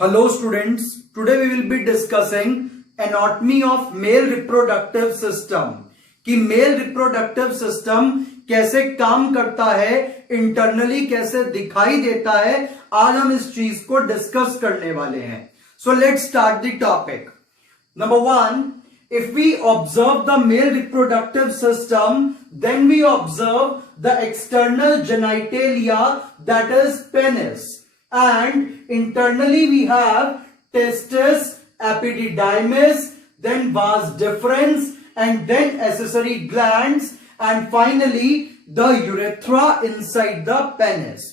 Hello students, today we will be discussing anatomy of male reproductive system कि mail reproductive system कैसे काम करता है, इंटरनली कैसे दिखाई देता है। आज हम इस चीज को डिस्कस करने वाले हैं। सो let's start the topic. Number 1, if we observe the male reproductive system, then we observe the external genitalia, that is penis, and internally we have testis, epididymis, then vas deferens, and then accessory glands, and finally the urethra inside the penis.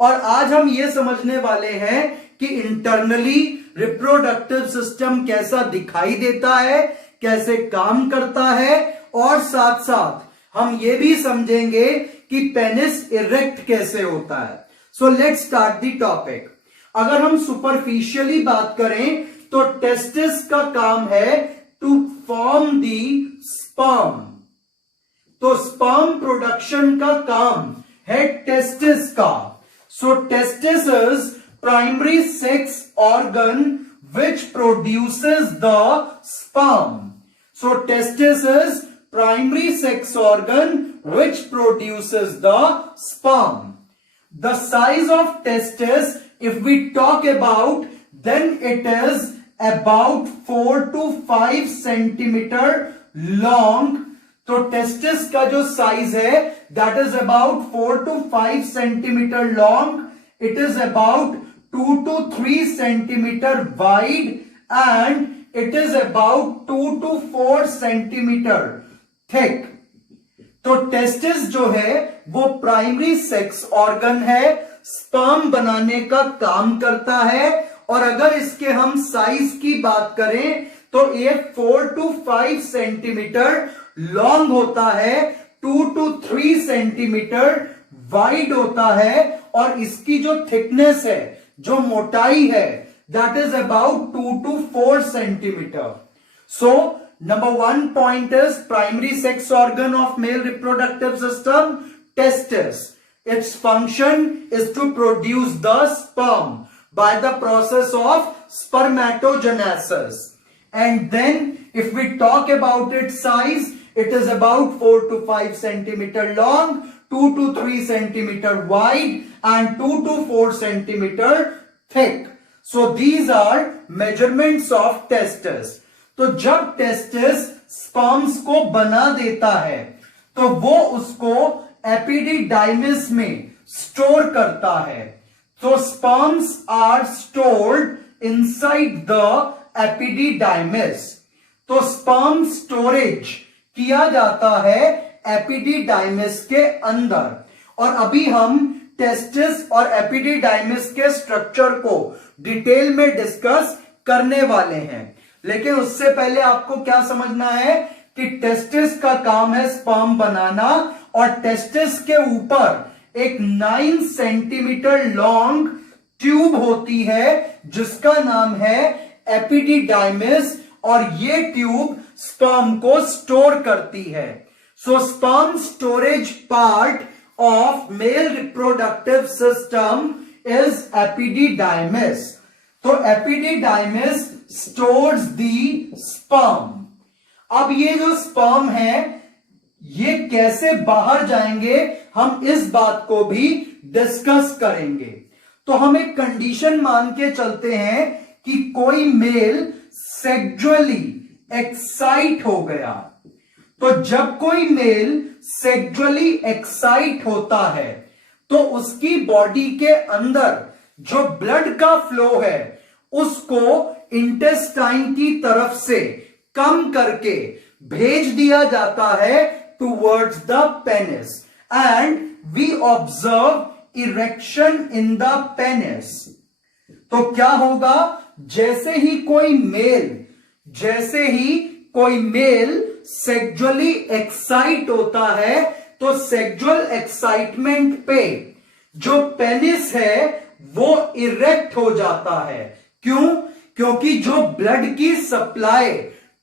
और आज हम ये समझने वाले हैं कि internally reproductive system कैसा दिखाई देता है, कैसे काम करता है, और साथ साथ हम ये भी समझेंगे कि पेनिस इरेक्ट कैसे होता है। सो लेट्स स्टार्ट द टॉपिक। अगर हम सुपरफिशियली बात करें तो टेस्टिस का काम है टू फॉर्म दी स्पर्म। तो स्पर्म प्रोडक्शन का काम है टेस्टिस का। So testis is primary sex organ which produces the sperm. So testis is primary sex organ which produces the sperm. The size of testis, if we talk about, then it is about 4 to 5 centimeter long. तो testis का जो size है that is about 4 to 5 centimeter long. It is about 2 to 3 centimeter wide and it is about 2 to 4 centimeter thick. तो testis जो है वो primary sex organ है, sperm बनाने का काम करता है। और अगर इसके हम साइज की बात करें तो ये 4 to 5 सेंटीमीटर लॉन्ग होता है, 2 to 3 सेंटीमीटर वाइड होता है, और इसकी जो थिकनेस है, जो मोटाई है, that is about 2 to 4 centimeter. So number 1 point is primary sex organ of male reproductive system, testis. Its function is to produce the sperm by the process of spermatogenesis. And then if we talk about its size, it is about 4 to 5 centimeter long, 2 to 3 centimeter wide and 2 to 4 centimeter thick. So these are measurements of testis. तो जब testis sperms को बना देता है तो वो उसको epididymis में स्टोर करता है। तो sperms are stored inside the epididymis. तो स्पर्म स्टोरेज किया जाता है एपिडिडाइमिस के अंदर। और अभी हम टेस्टिस और एपिडिडाइमिस के स्ट्रक्चर को डिटेल में डिस्कस करने वाले हैं, लेकिन उससे पहले आपको क्या समझना है कि टेस्टिस का काम है स्पर्म बनाना, और टेस्टिस के ऊपर एक 9 सेंटीमीटर लॉन्ग ट्यूब होती है जिसका नाम है एपिडिडाइमिस, और ये ट्यूब स्पर्म को स्टोर करती है। So sperm storage part of male reproductive system is epididymis. तो epididymis stores the sperm. अब ये जो sperm है ये कैसे बाहर जाएंगे हम इस बात को भी डिस्कस करेंगे। तो हम एक कंडीशन मान के चलते हैं कि कोई मेल सेक्सुअली एक्साइट हो गया। तो जब कोई मेल सेक्सुअली एक्साइट होता है तो उसकी बॉडी के अंदर जो ब्लड का फ्लो है उसको इंटेस्टाइन की तरफ से कम करके भेज दिया जाता है towards the penis, and we observe erection in the penis. तो क्या होगा, जैसे ही कोई मेल सेक्सुअली एक्साइट होता है तो सेक्सुअल एक्साइटमेंट पे जो पेनिस है वो इरेक्ट हो जाता है। क्यों? क्योंकि जो ब्लड की supply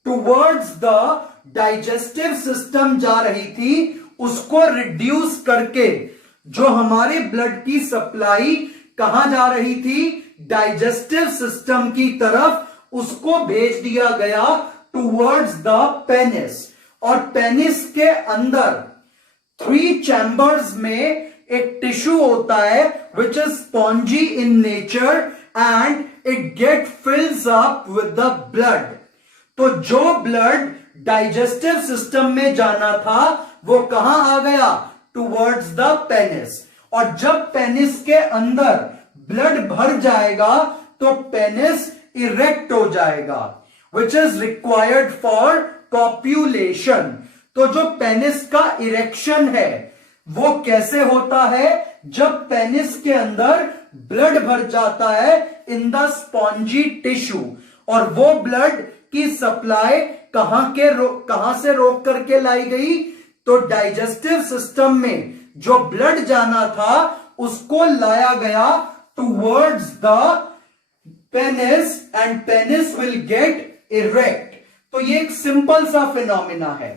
towards the digestive system जा रही थी उसको रिड्यूस करके जो हमारे ब्लड की सप्लाई कहां जा रही थी, डाइजेस्टिव सिस्टम की तरफ उसको भेज दिया गया टूवर्ड्स द पेनिस। और पेनिस के अंदर 3 चैम्बर्स में एक टिश्यू होता है which is spongy in nature and it get फिल्स up with the blood. तो जो ब्लड डाइजेस्टिव सिस्टम में जाना था वो कहां आ गया? Towards the penis. और जब पेनिस के अंदर ब्लड भर जाएगा तो पेनिस इरेक्ट हो जाएगा विच इज रिक्वायर्ड फॉर कॉप्यूलेशन। तो जो पेनिस का इरेक्शन है वो कैसे होता है? जब पेनिस के अंदर ब्लड भर जाता है इन द स्पॉन्जी टिश्यू, और वो ब्लड की सप्लाई कहां से रोक करके लाई गई? तो डाइजेस्टिव सिस्टम में जो ब्लड जाना था उसको लाया गया towards the penis and penis will get erect. तो ये एक सिंपल सा फिनोमिना है।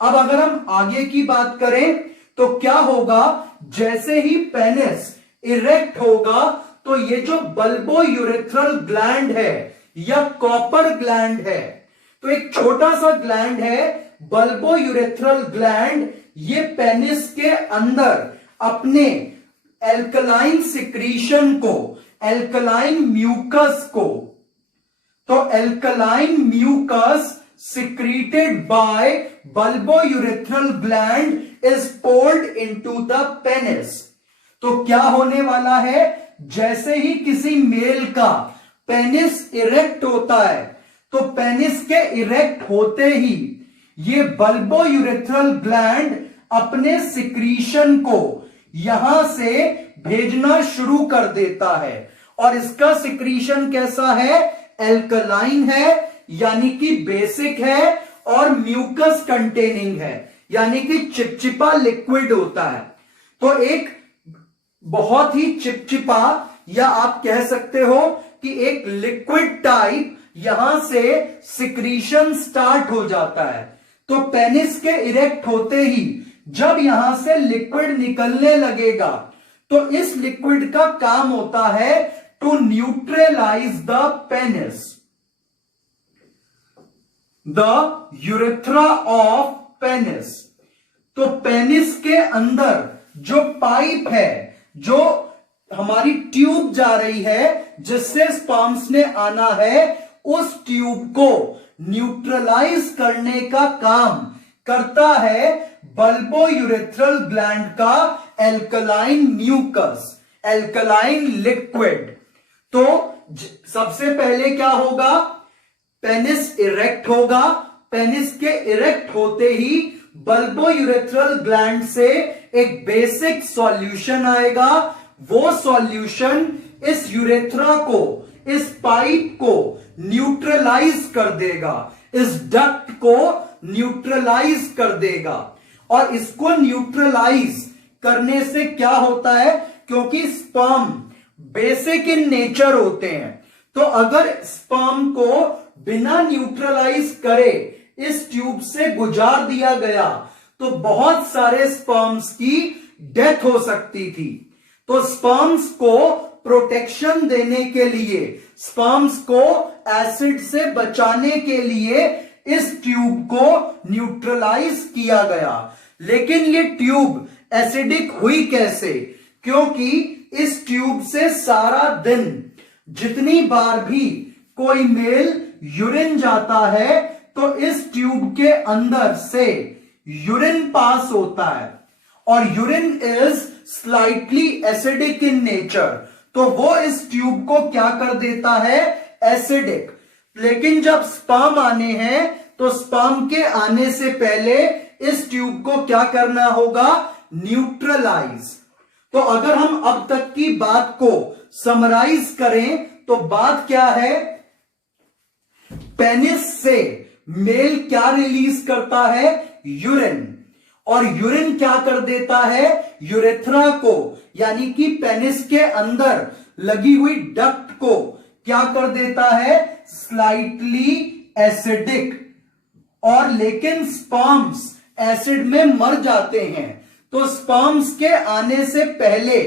अब अगर हम आगे की बात करें तो क्या होगा? जैसे ही पेनिस इरेक्ट होगा तो ये जो बल्बो यूरेथ्रल ग्लैंड है या कॉपर ग्लैंड है, तो एक छोटा सा ग्लैंड है बल्बो यूरेथ्रल ग्लैंड, ये पेनिस के अंदर अपने एल्कलाइन सिक्रीशन को, एल्कलाइन म्यूकस को, तो alkaline mucus secreted by bulbourethral gland is poured into the penis। तो क्या होने वाला है? जैसे ही किसी मेल का पेनिस इरेक्ट होता है तो पेनिस के इरेक्ट होते ही ये बल्बोयूरेथ्रल ग्लैंड अपने सिक्रीशन को यहां से भेजना शुरू कर देता है। और इसका सिक्रीशन कैसा है? एल्कलाइन है, यानी कि बेसिक है, और म्यूकस कंटेनिंग है, यानी कि चिपचिपा लिक्विड होता है। तो एक बहुत ही चिपचिपा, या आप कह सकते हो कि एक लिक्विड टाइप यहां से सिक्रीशन स्टार्ट हो जाता है। तो पेनिस के इरेक्ट होते ही जब यहां से लिक्विड निकलने लगेगा तो इस लिक्विड का काम होता है to neutralise the penis. The urethra of penis. तो पेनिस के अंदर जो पाइप है, जो हमारी ट्यूब जा रही है जिससे स्पर्म्स ने आना है, उस ट्यूब को न्यूट्रलाइज करने का काम करता है बल्बोयूरेथ्रल ग्लैंड का एल्कलाइन म्यूकस, एल्कलाइन लिक्विड। तो सबसे पहले क्या होगा? पेनिस इरेक्ट होगा। पेनिस के इरेक्ट होते ही बल्बोयूरेथ्रल ग्लैंड से एक बेसिक सॉल्यूशन आएगा। वो सॉल्यूशन इस यूरेथ्रा को, इस पाइप को न्यूट्रलाइज कर देगा, इस डक्ट को न्यूट्रलाइज कर देगा। और इसको न्यूट्रलाइज करने से क्या होता है? क्योंकि स्पर्म बेसिक इन नेचर होते हैं, तो अगर स्पर्म को बिना न्यूट्रलाइज करे इस ट्यूब से गुजार दिया गया तो बहुत सारे स्पर्म्स की डेथ हो सकती थी। तो स्पर्म्स को प्रोटेक्शन देने के लिए, स्पर्म्स को एसिड से बचाने के लिए इस ट्यूब को न्यूट्रलाइज किया गया। लेकिन ये ट्यूब एसिडिक हुई कैसे? क्योंकि इस ट्यूब से सारा दिन जितनी बार भी कोई मेल यूरिन जाता है तो इस ट्यूब के अंदर से यूरिन पास होता है, और urine is slightly acidic in nature, तो वो इस ट्यूब को क्या कर देता है? एसिडिक। लेकिन जब स्पर्म आने हैं तो स्पर्म के आने से पहले इस ट्यूब को क्या करना होगा? न्यूट्रलाइज। तो अगर हम अब तक की बात को समराइज करें तो बात क्या है? पेनिस से मेल क्या रिलीज करता है? यूरिन। और यूरिन क्या कर देता है? यूरेथ्रा को, यानी कि पेनिस के अंदर लगी हुई डक्ट को क्या कर देता है? Slightly acidic. और लेकिन स्पर्म्स एसिड में मर जाते हैं, तो स्पर्म्स के आने से पहले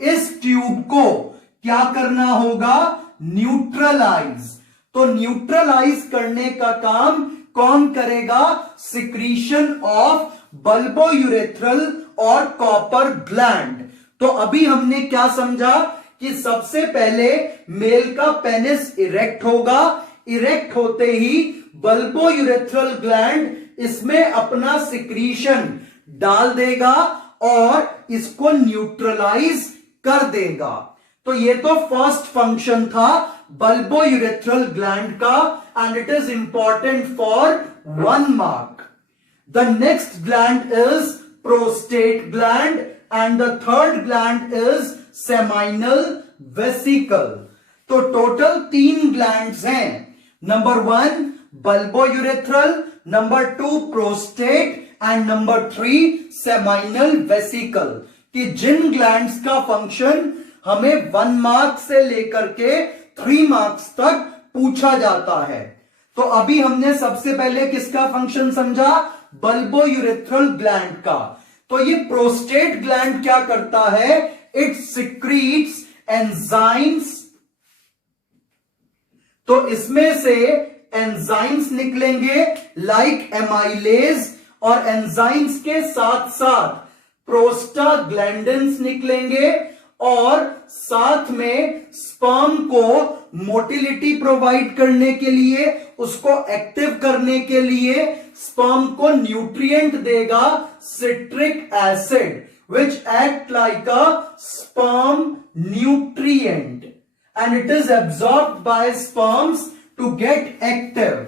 इस ट्यूब को क्या करना होगा? न्यूट्रलाइज। तो न्यूट्रलाइज करने का काम कौन करेगा? सिक्रीशन ऑफ बल्बोयूरेथ्रल और कॉपर ग्लैंड। तो अभी हमने क्या समझा कि सबसे पहले मेल का पेनिस इरेक्ट होगा, इरेक्ट होते ही बल्बोयूरेथ्रल ग्लैंड इसमें अपना सिक्रीशन डाल देगा और इसको न्यूट्रलाइज कर देगा। तो ये तो फर्स्ट फंक्शन था बल्बोयूरेथ्रल ग्लैंड का, and it is important for 1 mark. The next gland is prostate gland and the third gland is seminal vesicle. तो टोटल 3 ग्लैंड्स हैं। Number 1 bulbourethral, number 2 prostate and number 3 seminal vesicle. कि जिन glands का function हमें 1 mark से लेकर के 3 marks तक पूछा जाता है। तो अभी हमने सबसे पहले किसका फंक्शन समझा? बल्बोयूरेथ्रल ग्लैंड का। तो ये प्रोस्टेट ग्लैंड क्या करता है? It secretes enzymes. तो इसमें से एंजाइम्स निकलेंगे लाइक एमाइलेज, और एंजाइम्स के साथ साथ प्रोस्टाग्लैंडिन्स निकलेंगे, और साथ में स्पर्म को मोटिलिटी प्रोवाइड करने के लिए, उसको एक्टिव करने के लिए स्पर्म को न्यूट्रिएंट देगा citric acid, which act like a sperm nutrient and it is absorbed by sperms to get active.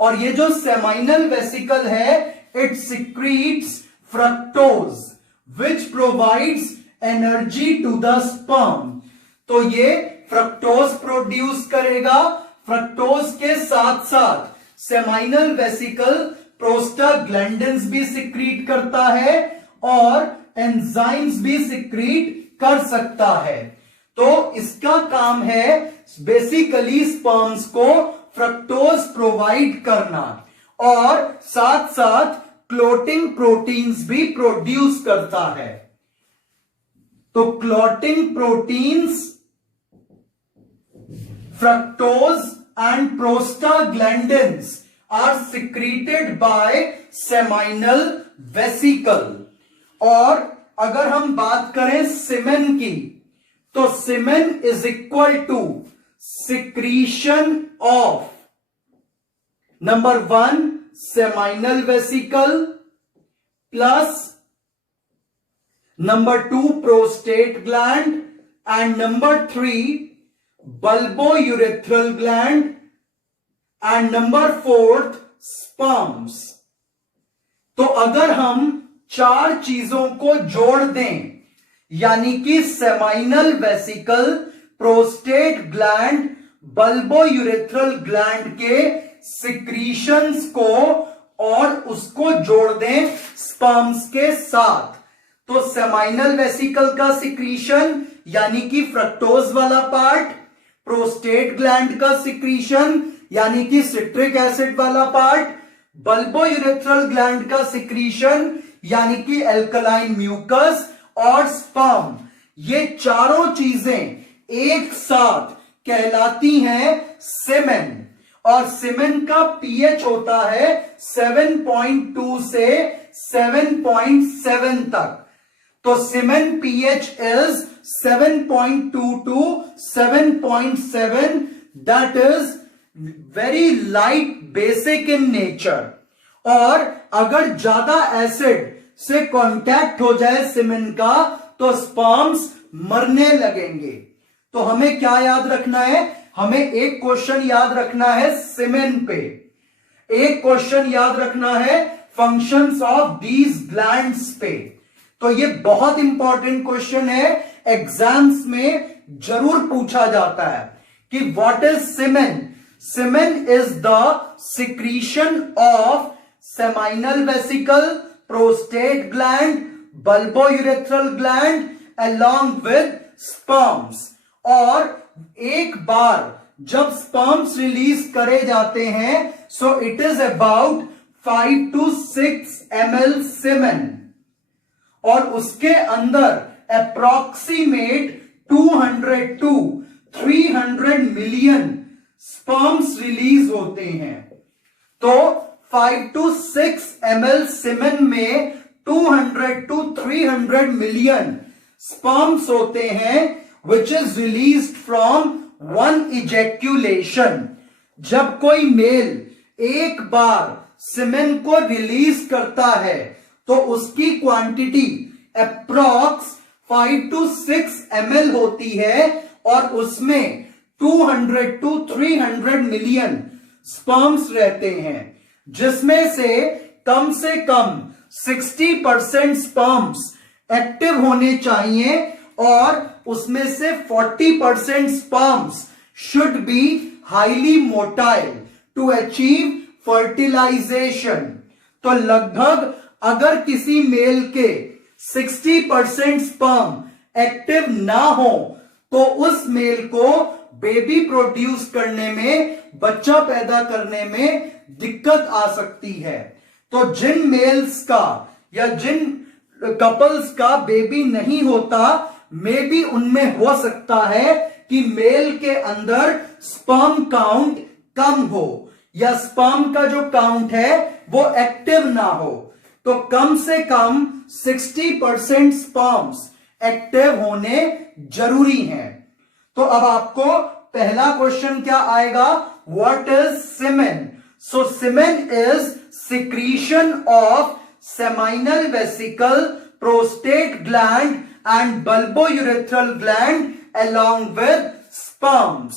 और ये जो सेमाइनल वेसिकल है, it secretes fructose which provides energy to the sperm. तो ये फ्रक्टोज प्रोड्यूस करेगा। Fructose के साथ साथ सेमाइनल वेसिकल प्रोस्टाग्लैंडिन्स भी सिक्रीट करता है और एंजाइम्स भी सिक्रीट कर सकता है। तो इसका काम है बेसिकली स्पर्म्स को फ्रक्टोज प्रोवाइड करना, और साथ साथ क्लोटिंग प्रोटीन्स भी प्रोड्यूस करता है। तो clotting proteins, fructose and prostaglandins are secreted by seminal vesicle. और अगर हम बात करें सीमेन की, तो semen is equal to secretion of number 1 seminal vesicle plus number 2 prostate gland and number 3 bulbourethral gland and number 4 sperms। तो अगर हम 4 चीजों को जोड़ दें, यानी कि seminal vesicle, prostate gland, bulbourethral gland के सिक्रीशंस को, और उसको जोड़ दें स्पर्म्स के साथ, तो सेमाइनल वेसिकल का सिक्रीशन यानी कि फ्रक्टोज वाला पार्ट, प्रोस्टेट ग्लैंड का सिक्रीशन यानी कि सिट्रिक एसिड वाला पार्ट, बल्बोयूरेथ्रल ग्लैंड का सिक्रीशन यानी कि एल्कलाइन म्यूकस, और स्पर्म, ये चारों चीजें एक साथ कहलाती हैं सीमेन। और सीमेन का पीएच होता है 7.2 से 7.7 तक। तो सीमेन pH is 7.2 to 7.7, that is very light basic in nature। और अगर ज्यादा एसिड से कांटेक्ट हो जाए सीमेन का, तो स्पर्म्स मरने लगेंगे। तो हमें क्या याद रखना है? हमें एक क्वेश्चन याद रखना है सीमेन पे, एक क्वेश्चन याद रखना है फंक्शंस ऑफ दीज ग्लैंड्स पे। तो ये बहुत इंपॉर्टेंट क्वेश्चन है, एग्जाम्स में जरूर पूछा जाता है कि what is semen. Semen is the secretion of seminal vesicle, prostate gland, bulbourethral gland along with sperms। और एक बार जब स्पर्म्स रिलीज करे जाते हैं, so it is about 5 to 6 ml सीमेन, और उसके अंदर approximate 200 to 300 million sperms release होते हैं। तो 5 to 6 ml सीमेन में 200 to 300 मिलियन स्पर्म्स होते हैं which is released from one ejaculation. जब कोई मेल एक बार सीमेन को रिलीज करता है तो उसकी क्वांटिटी अप्रॉक्स 5 to 6 ml होती है और उसमें 200 to 300 मिलियन स्पर्म्स रहते हैं, जिसमें से कम 60% स्पर्म्स एक्टिव होने चाहिए और उसमें से 40% sperms should be highly motile to achieve fertilisation. तो लगभग अगर किसी मेल के 60% स्पर्म एक्टिव ना हो तो उस मेल को बेबी प्रोड्यूस करने में, बच्चा पैदा करने में दिक्कत आ सकती है। तो जिन मेल्स का या जिन कपल्स का बेबी नहीं होता, मे बी उनमें हो सकता है कि मेल के अंदर स्पर्म काउंट कम हो या स्पर्म का जो काउंट है वो एक्टिव ना हो। तो कम से कम 60% स्पर्म्स एक्टिव होने जरूरी हैं। तो अब आपको पहला क्वेश्चन क्या आएगा, what is semen? So semen is secretion of seminal vesicle, prostate gland and bulbourethral gland along with sperms.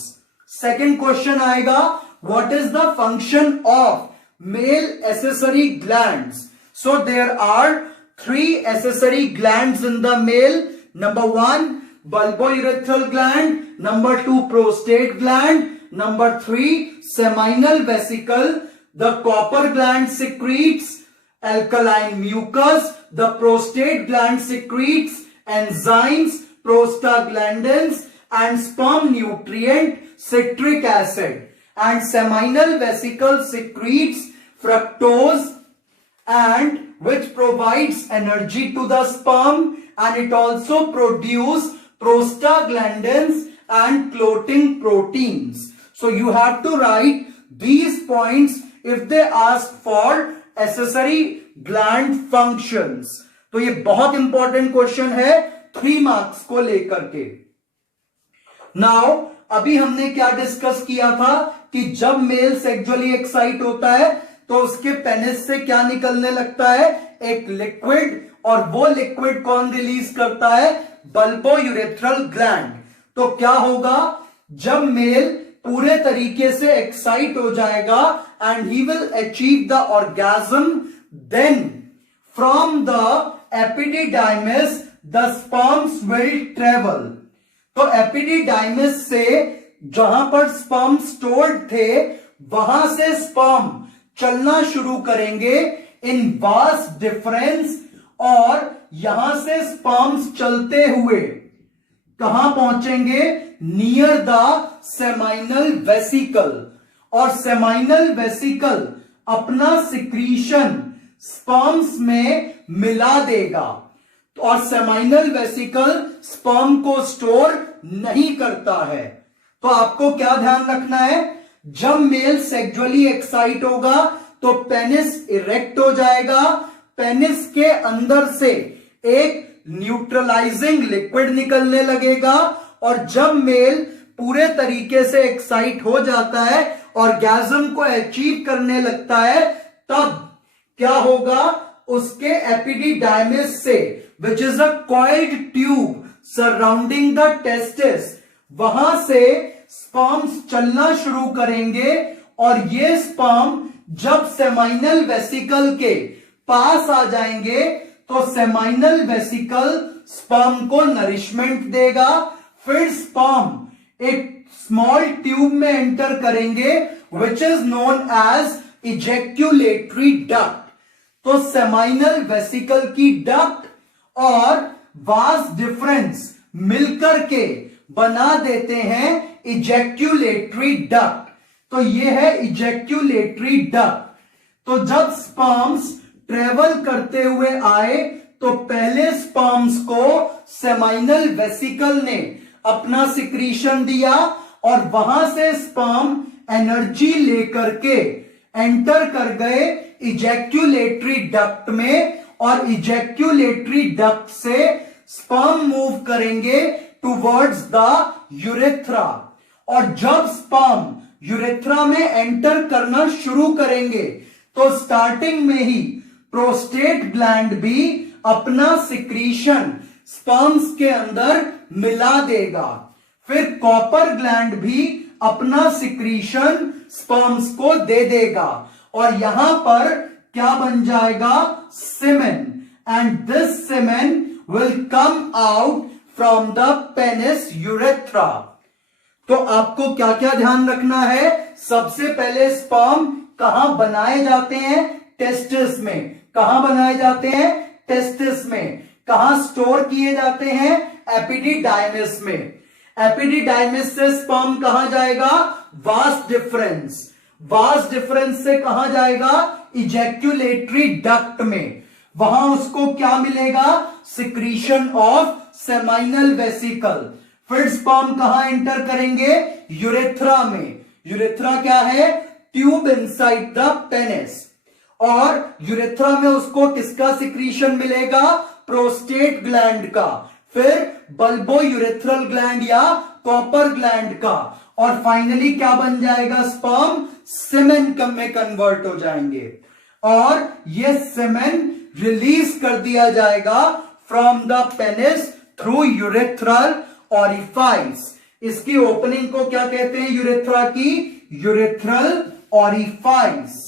Second question आएगा, what is the function of male accessory glands? So there are 3 accessory glands in the male. Number 1 bulbourethral gland, number 2 prostate gland, number 3 seminal vesicle. The copper gland secretes alkaline mucus, the prostate gland secretes enzymes, prostaglandins and sperm nutrient citric acid, and seminal vesicle secretes fructose and which provides energy to the sperm, and it also produces prostaglandins and clotting proteins. So you have to write these points if they ask for accessory gland functions. तो ये बहुत important question है 3 marks को लेकर के। Now अभी हमने क्या डिस्कस किया था कि जब मेल सेक्सुअली एक्साइट होता है तो उसके पेनिस से क्या निकलने लगता है, एक लिक्विड, और वो लिक्विड कौन रिलीज करता है, बल्बोयूरेथ्रल ग्लैंड। तो क्या होगा, जब मेल पूरे तरीके से एक्साइट हो जाएगा and he will achieve the orgasm, then from the epididymis the sperms will travel. तो एपिडिडाइमिस से जहां पर स्पर्म स्टोर्ड थे वहां से स्पर्म चलना शुरू करेंगे इन वास्ट डिफरेंस, और यहां से स्पर्म्स चलते हुए कहां पहुंचेंगे, नियर द सेमाइनल वेसिकल, और सेमाइनल वेसिकल अपना सिक्रीशन स्पर्म्स में मिला देगा, और सेमाइनल वेसिकल स्पर्म को स्टोर नहीं करता है। तो आपको क्या ध्यान रखना है, जब मेल सेक्सुअली एक्साइट होगा तो पेनिस इरेक्ट हो जाएगा, पेनिस के अंदर से एक न्यूट्रलाइजिंग लिक्विड निकलने लगेगा, और जब मेल पूरे तरीके से एक्साइट हो जाता है, ऑर्गेज्म को अचीव करने लगता है, तब क्या होगा, उसके एपिडिडाइमिस से which is a coiled tube surrounding the testis, वहां से स्पर्म्स चलना शुरू करेंगे, और ये स्पर्म जब सेमाइनल वेसिकल के पास आ जाएंगे तो सेमाइनल वेसिकल स्पर्म को नरिशमेंट देगा, फिर स्पर्म एक स्मॉल ट्यूब में एंटर करेंगे which is known as ejaculatory duct. तो सेमाइनल वेसिकल की डक्ट और वास डिफरेंस मिलकर के बना देते हैं इजेक्यूलेटरी डक्ट। तो ये है इजेक्यूलेटरी डक्ट। तो जब स्पर्म्स ट्रेवल करते हुए आए तो पहले स्पर्म्स को सेमाइनल वेसिकल ने अपना सिक्रीशन दिया और वहां से स्पर्म एनर्जी लेकर के एंटर कर गए इजैक्यूलेटरी डक्ट में और इजैक्यूलेटरी डक्ट से स्पर्म मूव करेंगे टुवर्ड्स द यूरेथ्रा। और जब स्पर्म यूरेथ्रा में एंटर करना शुरू करेंगे तो स्टार्टिंग में ही प्रोस्टेट ग्लैंड भी अपना सिक्रीशन स्पर्म्स के अंदर मिला देगा। फिर कॉपर ग्लैंड भी अपना सिक्रीशन स्पर्म्स को दे देगा और यहां पर क्या बन जाएगा, semen, and this semen will come out from the penis urethra. तो आपको क्या क्या ध्यान रखना है, सबसे पहले स्पर्म कहां बनाए जाते हैं, टेस्टिस में। कहां बनाए जाते हैं, टेस्टिस में। कहां स्टोर किए जाते हैं, एपिडिडाइमिस में। एपिडिडाइमिस से स्पर्म कहां जाएगा, वास डिफरेंस। वास डिफरेंस से कहां जाएगा, इजैक्यूलेटरी डक्ट में। वहां उसको क्या मिलेगा, सिक्रीशन ऑफ सेमाइनल वेसिकल। फिर स्पर्म कहां एंटर करेंगे, यूरेथ्रा में। यूरेथ्रा क्या है, ट्यूब इनसाइड द पेनिस। और यूरेथ्रा में उसको किसका सिक्रीशन मिलेगा, प्रोस्टेट ग्लैंड का। फिर बल्बो यूरेथ्रल ग्लैंड या कॉपर ग्लैंड का। और फाइनली क्या बन जाएगा, स्पर्म सीमेन में कन्वर्ट हो जाएंगे और ये सीमेन रिलीज कर दिया जाएगा from the penis through urethral orifice. इसकी ओपनिंग को क्या कहते हैं, यूरेथ्रा की, यूरेथ्रल ऑरिफाइस।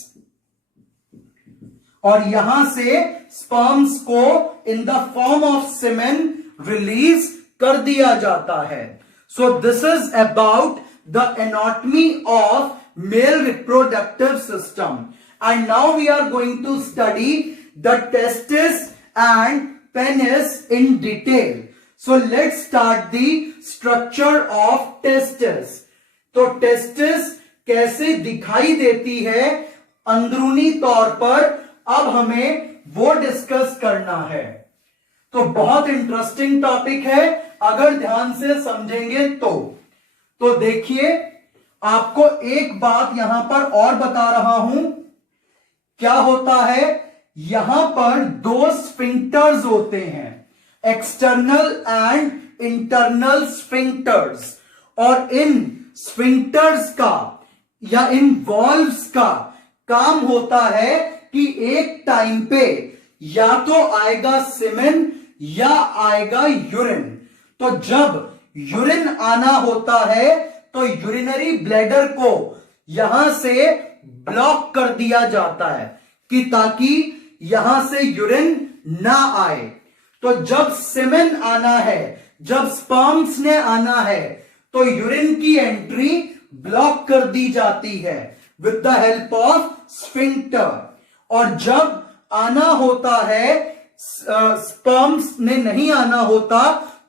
और यहां से स्पर्म्स को in the form of semen release कर दिया जाता है। So this is about the anatomy of male reproductive system and now we are going to study the testis and penis in detail. So let's start the structure of testis. तो testis कैसे दिखाई देती है अंदरूनी तौर पर, अब हमें वो डिस्कस करना है। तो बहुत इंटरेस्टिंग टॉपिक है अगर ध्यान से समझेंगे तो देखिए, आपको एक बात यहां पर और बता रहा हूं। क्या होता है, यहां पर दो स्फिंक्टर्स होते हैं, एक्सटर्नल एंड इंटरनल स्फिंक्टर्स। और इन स्फिंक्टर्स का या इन वॉल्व्स का काम होता है कि एक टाइम पे या तो आएगा सीमेन या आएगा यूरिन। तो जब यूरिन आना होता है तो यूरिनरी ब्लैडर को यहां से ब्लॉक कर दिया जाता है कि ताकि यहां से यूरिन ना आए। तो जब सीमेन आना है, जब स्पर्म्स ने आना है, तो यूरिन की एंट्री ब्लॉक कर दी जाती है with the help of sphincter. और जब आना होता है, स्पर्म्स ने नहीं आना होता,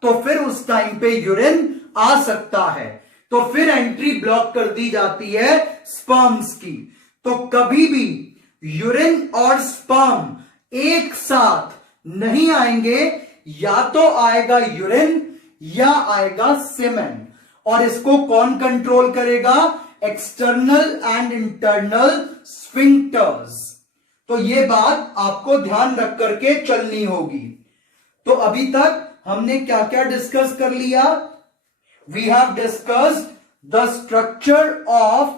तो फिर उस टाइम पे यूरिन आ सकता है, तो फिर एंट्री ब्लॉक कर दी जाती है स्पर्म्स की। तो कभी भी यूरिन और स्पर्म एक साथ नहीं आएंगे, या तो आएगा यूरिन या आएगा सीमेन। और इसको कौन कंट्रोल करेगा, एक्सटर्नल एंड इंटरनल स्फिंक्टर्स। तो ये बात आपको ध्यान रख करके चलनी होगी। तो अभी तक हमने क्या क्या डिस्कस कर लिया, we have discussed the structure of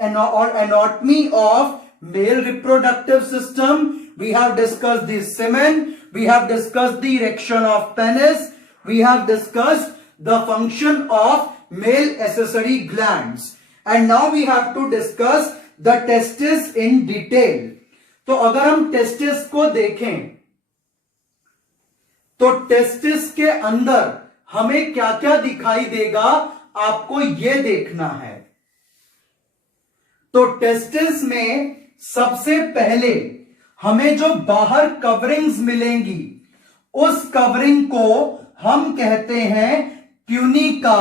और anatomy of male reproductive system, we have discussed the semen, we have discussed the erection of penis, we have discussed the function of male accessory glands, and now we have to discuss the testis in detail. तो अगर हम testis को देखें तो testis के अंदर हमें क्या क्या दिखाई देगा, आपको यह देखना है। तो टेस्टिस में सबसे पहले हमें जो बाहर कवरिंग्स मिलेंगी, उस कवरिंग को हम कहते हैं ट्यूनिका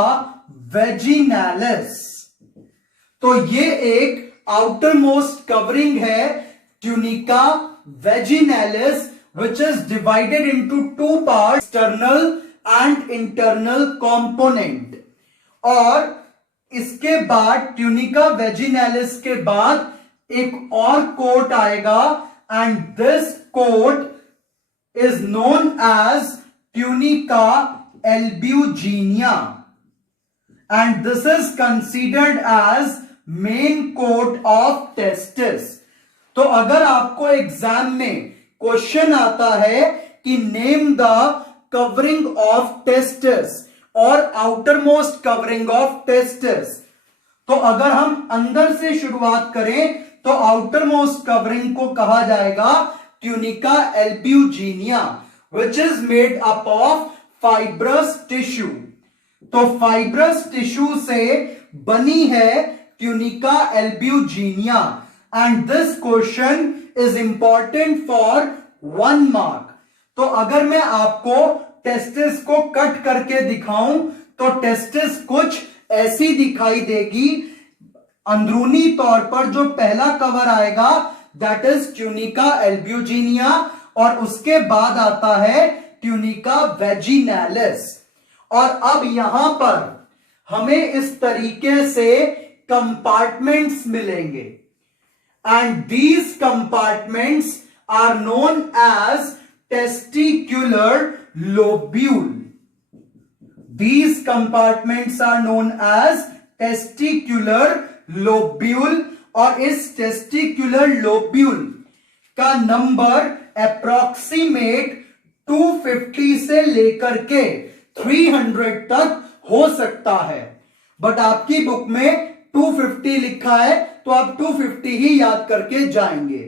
वेजिनालिस। तो ये एक आउटर मोस्ट कवरिंग है, tunica vaginalis, which is divided into two parts, external and internal component. और इसके बाद ट्यूनिका वेजिनैलिस के बाद एक और कोट आएगा and this coat is known as tunica albuginea and this is considered as main coat of testis. तो अगर आपको एग्जाम में क्वेश्चन आता है कि name the covering of testis और outermost covering of testis, तो अगर हम अंदर से शुरुआत करें तो आउटर मोस्ट कवरिंग को कहा जाएगा tunica albuginea which is made up of fibrous tissue. तो फाइब्रस टिश्यू से बनी है tunica albuginea and this question is important for 1 mark. तो अगर मैं आपको टेस्टिस को कट करके दिखाऊं तो टेस्टिस कुछ ऐसी दिखाई देगी। अंदरूनी तौर पर जो पहला कवर आएगा दैट इज ट्यूनिका एल्ब्यूजिनिया और उसके बाद आता है ट्यूनिका वेजिनैलिस। और अब यहां पर हमें इस तरीके से कंपार्टमेंट्स मिलेंगे and these compartments are known as testicular lobule. These compartments are known as testicular lobule और इस testicular lobule का नंबर अप्रोक्सीमेट 250 से लेकर के 300 तक हो सकता है, बट आपकी बुक में 250 लिखा है तो आप 250 ही याद करके जाएंगे।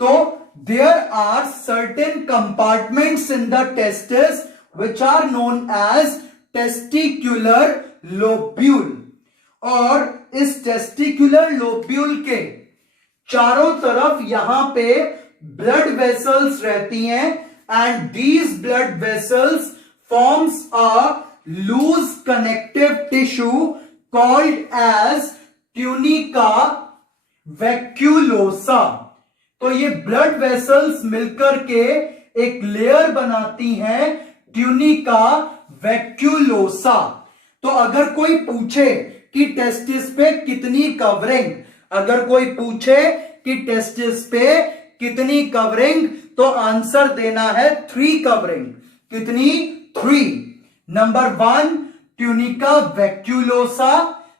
तो there are certain compartments in the testis which are known as testicular lobule और इस testicular lobule के चारों तरफ यहां पे blood vessels रहती हैं and these blood vessels forms a loose connective tissue called as tunica vacuosa। तो ये ब्लड वेसल्स मिलकर के एक लेयर बनाती हैं ट्यूनिका वैक्यूलोसा। तो अगर कोई पूछे कि टेस्टिस पे कितनी कवरिंग, अगर कोई पूछे कि टेस्टिस पे कितनी कवरिंग तो आंसर देना है 3 कवरिंग। कितनी? 3। Number 1 tunica vasculosa,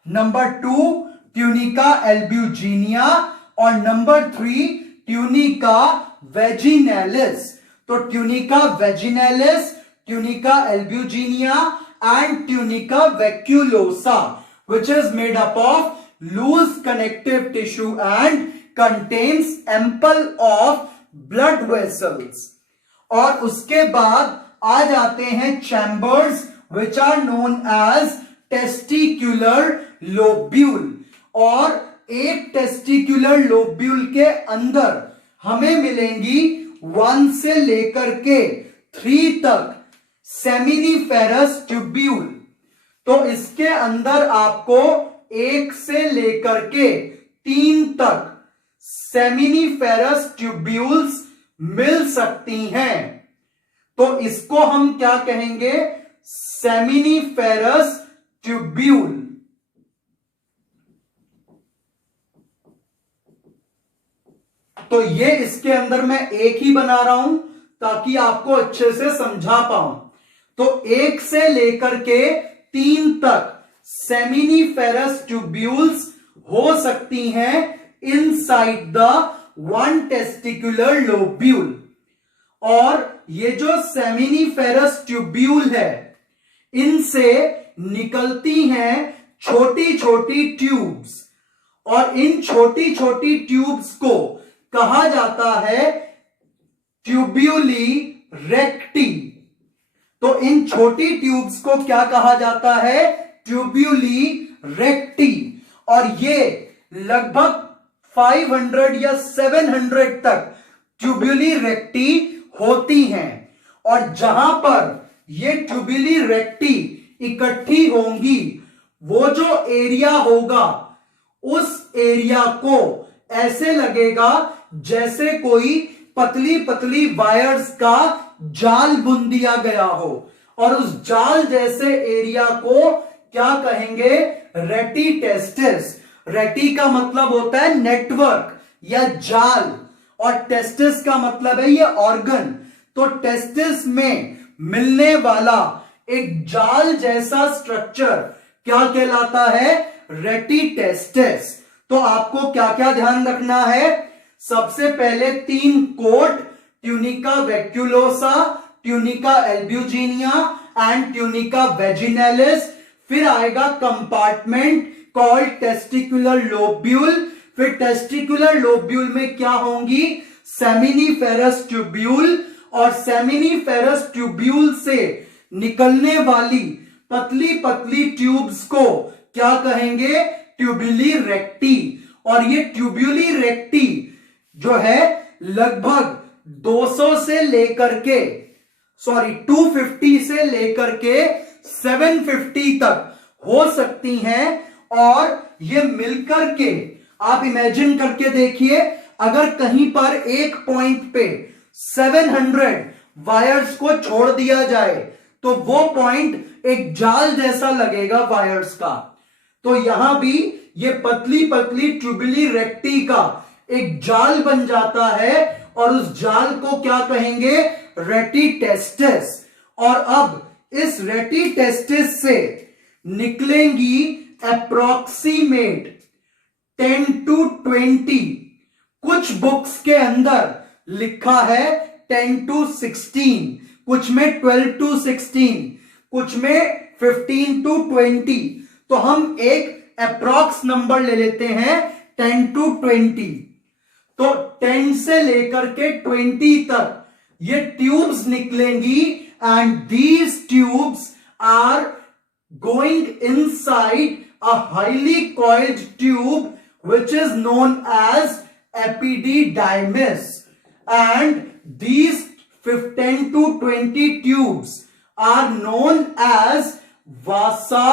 number 2 tunica albuginea और नंबर 3 ट्यूनिका वेजिनैलिस। तो tunica vaginalis, tunica albuginea and tunica vasculosa which is made up of loose connective tissue and contains ample of blood vessels। और उसके बाद आ जाते हैं chambers which are known as testicular lobule और एक testicular lobule के अंदर हमें मिलेंगी 1 से लेकर के 3 तक सेमिनिफेरस ट्यूब्यूल। तो इसके अंदर आपको 1 से लेकर के 3 तक सेमिनिफेरस ट्यूब्यूल्स मिल सकती हैं। तो इसको हम क्या कहेंगे? Seminiferous tubule. तो ये इसके अंदर मैं एक ही बना रहा हूं ताकि आपको अच्छे से समझा पाऊं। तो 1 से लेकर के 3 तक सेमिनिफेरस ट्यूब्यूल्स हो सकती हैं इनसाइड द 1 टेस्टिकुलर लोब्यूल। और ये जो सेमिनिफेरस ट्यूब्यूल है इनसे निकलती हैं छोटी छोटी ट्यूब्स और इन छोटी छोटी ट्यूब्स को कहा जाता है ट्यूब्यूली रेक्टी। तो इन छोटी ट्यूब्स को क्या कहा जाता है? ट्यूब्यूली रेक्टी। और ये लगभग 500 या 700 तक ट्यूब्यूली रेक्टी होती हैं। और जहां पर ये ट्यूब्यूली रेक्टी इकट्ठी होंगी वो जो एरिया होगा उस एरिया को ऐसे लगेगा जैसे कोई पतली पतली वायर्स का जाल बुन दिया गया हो और उस जाल जैसे एरिया को क्या कहेंगे? रेटिटेस्टिस। रेटी का मतलब होता है नेटवर्क या जाल, और टेस्टिस का मतलब है ये ऑर्गन। तो टेस्टिस में मिलने वाला एक जाल जैसा स्ट्रक्चर क्या कहलाता है? रेटिटेस्टिस। तो आपको क्या क्या ध्यान रखना है? सबसे पहले 3 coat, tunica vasculosa, tunica albuginea and tunica vaginalis. फिर आएगा कंपार्टमेंट कॉल्ड टेस्टिकुलर लोब्यूल। फिर टेस्टिकुलर लोब्यूल में क्या होंगी? सेमिनिफेरस ट्यूब्यूल, और सेमिनिफेरस ट्यूब्यूल से निकलने वाली पतली पतली ट्यूब्स को क्या कहेंगे? Tubuli recti. और ये ट्यूबुली रेक्टी जो है लगभग 200 से लेकर के 250 से लेकर के 750 तक हो सकती हैं। और ये मिलकर के आप इमेजिन करके देखिए, अगर कहीं पर एक पॉइंट पे 700 वायर्स को छोड़ दिया जाए तो वो पॉइंट एक जाल जैसा लगेगा वायर्स का। तो यहां भी ये पतली पतली ट्यूबुली रेक्टी का एक जाल बन जाता है, और उस जाल को क्या कहेंगे? रेटिटेस्टिस। और अब इस रेटिटेस्टिस से निकलेंगी अप्रोक्सीमेट 10 to 20, कुछ बुक्स के अंदर लिखा है 10 to 16, कुछ में 12 to 16, कुछ में 15 to 20। तो हम एक अप्रॉक्स नंबर ले लेते हैं 10 to 20। तो 10 से लेकर के 20 तक ये ट्यूब्स निकलेंगी, and these tubes are going inside a highly coiled tube which is known as epididymis, and these 10 to 20 tubes are known as vasa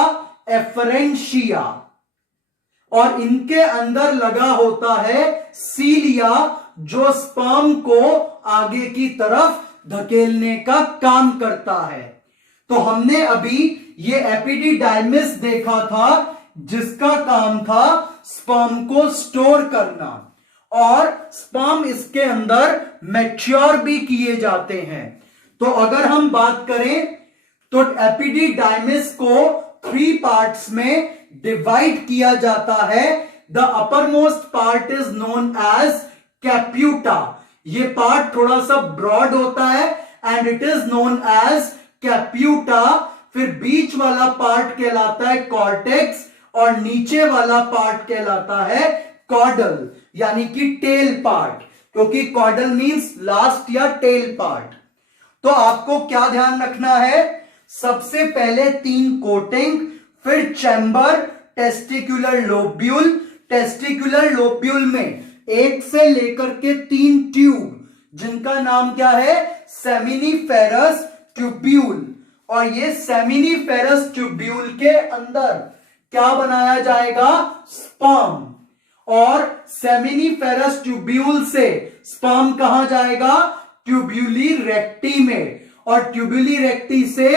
efferentia, और इनके अंदर लगा होता है सीलिया जो स्पर्म को आगे की तरफ धकेलने का काम करता है। तो हमने अभी ये एपिडिडाइमिस देखा था जिसका काम था स्पर्म को स्टोर करना, और स्पर्म इसके अंदर मैच्योर भी किए जाते हैं। तो अगर हम बात करें तो एपिडिडाइमिस को 3 पार्ट्स में डिवाइड किया जाता है। The uppermost part is known as caput. ये पार्ट थोड़ा सा ब्रॉड होता है and it is known as caput. फिर बीच वाला पार्ट कहलाता है कॉर्टेक्स, और नीचे वाला पार्ट कहलाता है कॉर्डल, यानी कि टेल पार्ट, क्योंकि कॉर्डल मींस लास्ट या टेल पार्ट। तो आपको क्या ध्यान रखना है? सबसे पहले 3 कोटिंग, फिर chamber, testicular lobule. Testicular lobule में 1 से लेकर के 3 ट्यूब जिनका नाम क्या है? Seminiferous tubule. और ये सेमिनिफेरस ट्यूब्यूल के अंदर क्या बनाया जाएगा? स्पर्म। और सेमिनिफेरस ट्यूब्यूल से स्पर्म कहां जाएगा? ट्यूब्यूली रेक्टी में, और ट्यूब्यूली रेक्टी से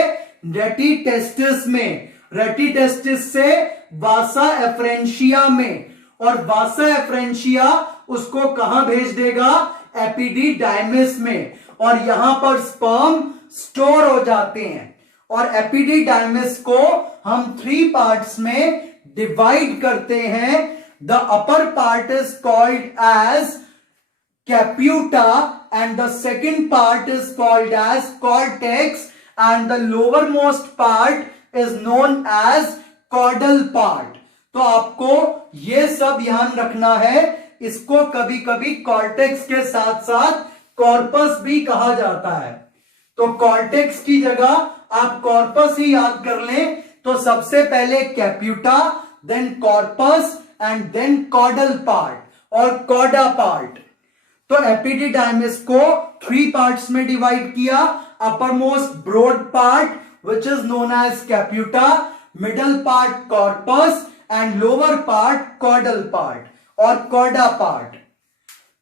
रेटिटेस्टिस में, रेटिटेस्टिस से वासा एफ्रेंशिया में, और वासा एफ्रेंशिया उसको कहां भेज देगा? एपिडिडाइमिस में, और यहां पर स्पर्म स्टोर हो जाते हैं। और एपिडिडाइमिस को हम 3 पार्ट्स में डिवाइड करते हैं। The upper part is called as caput and the second part is called as cortex and the lowermost part is known as caudal part। तो आपको ये सब ध्यान रखना है। इसको कभी कभी कॉर्टेक्स के साथ साथ कॉर्पस भी कहा जाता है। तो कॉर्टेक्स की जगह आप कॉर्पस ही याद कर लें। तो सबसे पहले caput, then corpus and then caudal part और कॉडा पार्ट। तो एपिडिडाइमिस को 3 पार्ट्स में डिवाइड किया। Uppermost broad part which is known as caput, middle part corpus and lower part caudal part और कॉडा पार्ट।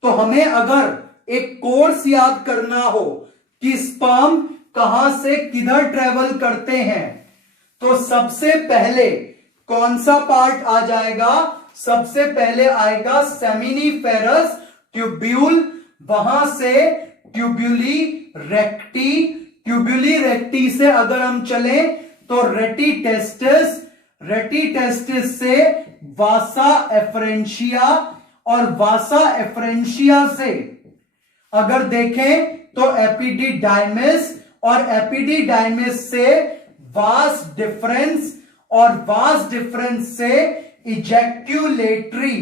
तो हमें अगर एक कोर्स याद करना हो कि स्पर्म कहां से किधर ट्रेवल करते हैं? तो सबसे पहले कौन सा पार्ट आ जाएगा? सबसे पहले आएगा सेमिनिफेरस ट्यूब्यूल, वहां से ट्यूब्यूली रेक्टी, ट्यूब्यूली रेक्टी से अगर हम चले तो रेटिटेस्टिस, रेटिटेस्टिस से वासा एफरेंशिया, और वासा एफरेंशिया से अगर देखें तो एपिडिडाइमिस, और एपिडिडाइमिस से वास डिफरेंस, और वास डिफरेंस से इजैक्यूलेटरी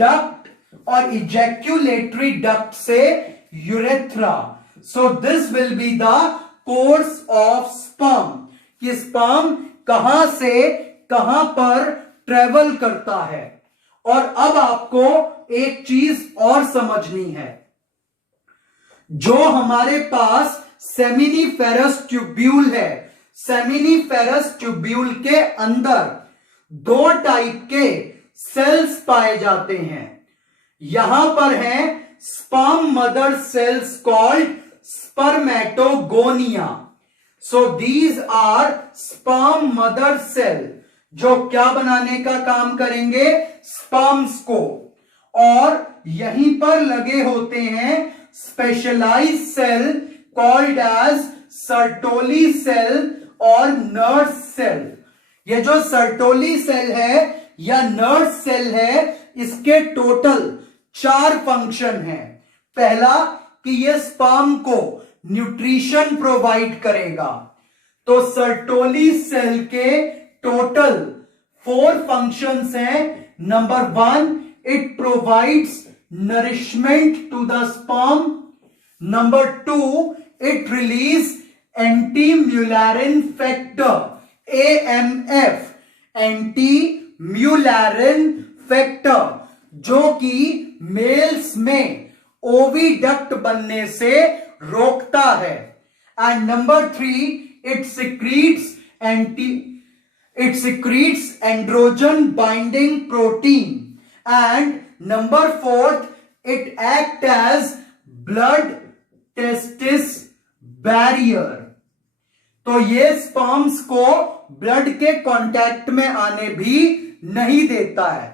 डक्ट, और इजैक्यूलेटरी डक्ट से urethra. So this will be the course of sperm, कि स्पर्म कहां से कहां पर ट्रेवल करता है. और अब आपको एक चीज और समझनी है, जो हमारे पास सेमिनिफेरस ट्यूब्यूल है, सेमिनिफेरस ट्यूब्यूल के अंदर दो टाइप के सेल्स पाए जाते हैं. यहां पर हैं sperm mother cells called spermatogonia. So these are sperm mother cell, जो क्या बनाने का काम करेंगे? स्पर्म्स को. और यहीं पर लगे होते हैं specialised cell called as Sertoli cell और नर्स सेल. ये जो सर्टोली सेल है या नर्स सेल है, इसके टोटल 4 फंक्शन हैं. पहला कि ये स्पर्म को न्यूट्रिशन प्रोवाइड करेगा. तो सर्टोली सेल के टोटल 4 फंक्शंस हैं. Number 1, it provides nourishment to the sperm. Number 2, it release anti Mullerian factor, AMF, anti Mullerian factor, जो कि मेल्स में ओविडक्ट बनने से रोकता है. And number 3, it secretes androgen binding protein. And number 4, it acts as blood testis barrier. तो ये sperms को ब्लड के कांटेक्ट में आने भी नहीं देता है.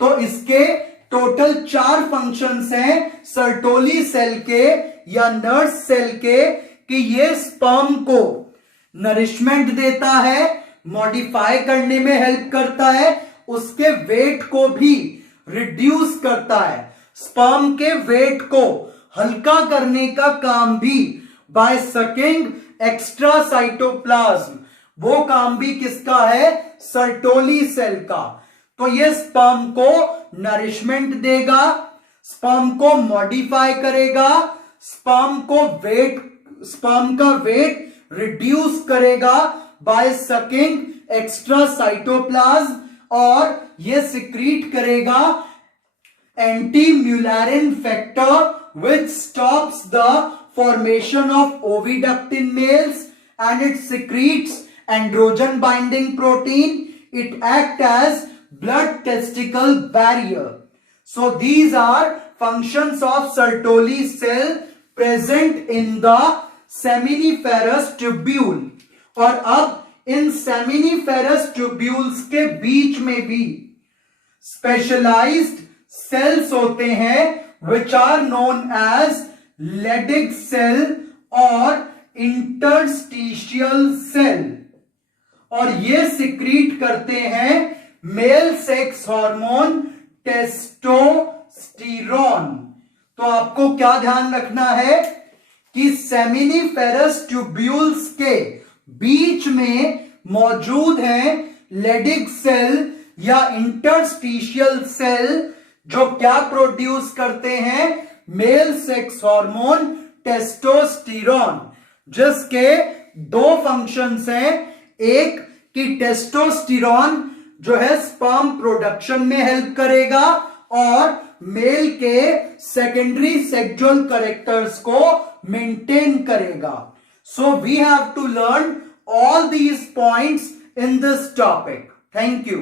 तो इसके टोटल 4 फंक्शंस हैं सर्टोली सेल के या नर्स सेल के, कि ये स्पर्म को नरिशमेंट देता है, मॉडिफाई करने में हेल्प करता है, उसके वेट को भी रिड्यूस करता है. स्पर्म के वेट को हल्का करने का काम भी बाय सकिंग एक्स्ट्रा साइटोप्लाज्म, वो काम भी किसका है? सर्टोली सेल का. तो ये स्पर्म को नरिशमेंट देगा, स्पर्म को मॉडिफाई करेगा, स्पर्म का वेट रिड्यूस करेगा बाय सकिंग एक्स्ट्रा साइटोप्लाज्म, और ये सिक्रीट करेगा anti Mullerian factor which stops the formation of oviduct in males, and it secretes androgen binding protein. It acts as blood testicle barrier. So these are functions of Sertoli cell present in the seminiferous tubule. और अब इन seminiferous tubules के बीच में भी specialized cells होते हैं which are known as Leydig cell और interstitial cell, और ये सिक्रीट करते हैं मेल सेक्स हार्मोन टेस्टोस्टेरोन. तो आपको क्या ध्यान रखना है कि सेमिनिफेरस ट्यूब्यूल्स के बीच में मौजूद हैं लेडिग सेल या इंटरस्टिशियल सेल, जो क्या प्रोड्यूस करते हैं? मेल सेक्स हार्मोन टेस्टोस्टेरोन, जिसके 2 फंक्शंस हैं. एक कि टेस्टोस्टेरोन जो है स्पर्म प्रोडक्शन में हेल्प करेगा और मेल के सेकेंडरी सेक्सुअल कैरेक्टर्स को मेंटेन करेगा. So we have to learn all these points in this topic. Thank you.